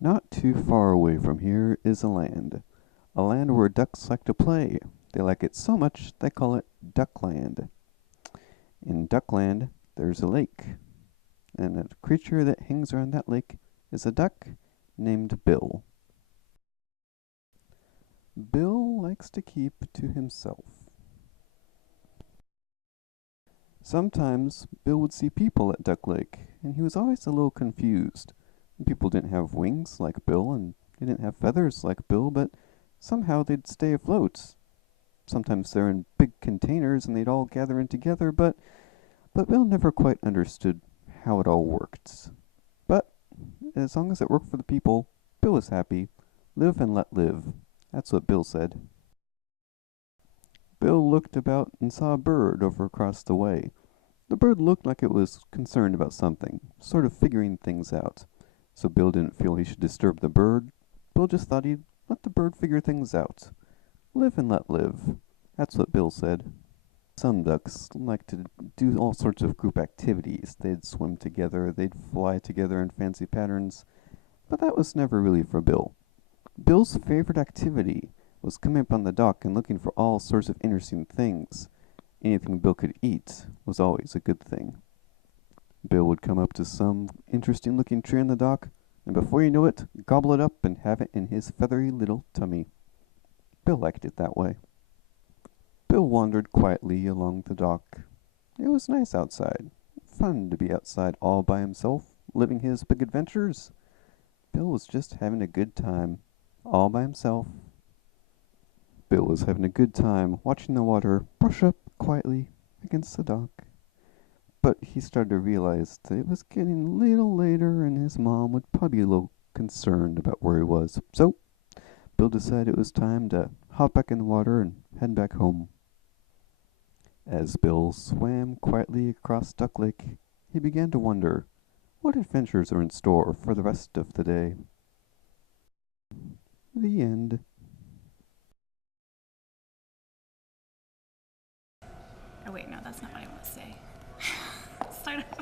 Not too far away from here is a land where ducks like to play. They like it so much they call it Duckland. In Duckland, there's a lake, and a creature that hangs around that lake is a duck named Bill. Bill likes to keep to himself. Sometimes Bill would see people at Duck Lake, and he was always a little confused. People didn't have wings like Bill, and they didn't have feathers like Bill, but somehow they'd stay afloat. Sometimes they're in big containers and they'd all gather in together, but Bill never quite understood how it all worked. But as long as it worked for the people, Bill was happy. Live and let live. That's what Bill said. Bill looked about and saw a bird over across the way. The bird looked like it was concerned about something, sort of figuring things out. So Bill didn't feel he should disturb the bird. Bill just thought he'd let the bird figure things out. Live and let live. That's what Bill said. Some ducks like to do all sorts of group activities. They'd swim together, they'd fly together in fancy patterns, but that was never really for Bill. Bill's favorite activity was coming up on the dock and looking for all sorts of interesting things. Anything Bill could eat was always a good thing. Bill would come up to some interesting looking tree on the dock, and before you know it, gobble it up and have it in his feathery little tummy. Bill liked it that way. Bill wandered quietly along the dock. It was nice outside. Fun to be outside all by himself, living his big adventures. Bill was just having a good time, all by himself. Bill was having a good time watching the water brush up quietly against the dock. But he started to realize that it was getting a little later and his mom would probably be a little concerned about where he was. So Bill decided it was time to hop back in the water and head back home. As Bill swam quietly across Duck Lake, he began to wonder what adventures are in store for the rest of the day. The end. Oh wait, no, that's not what I want to say. Start over.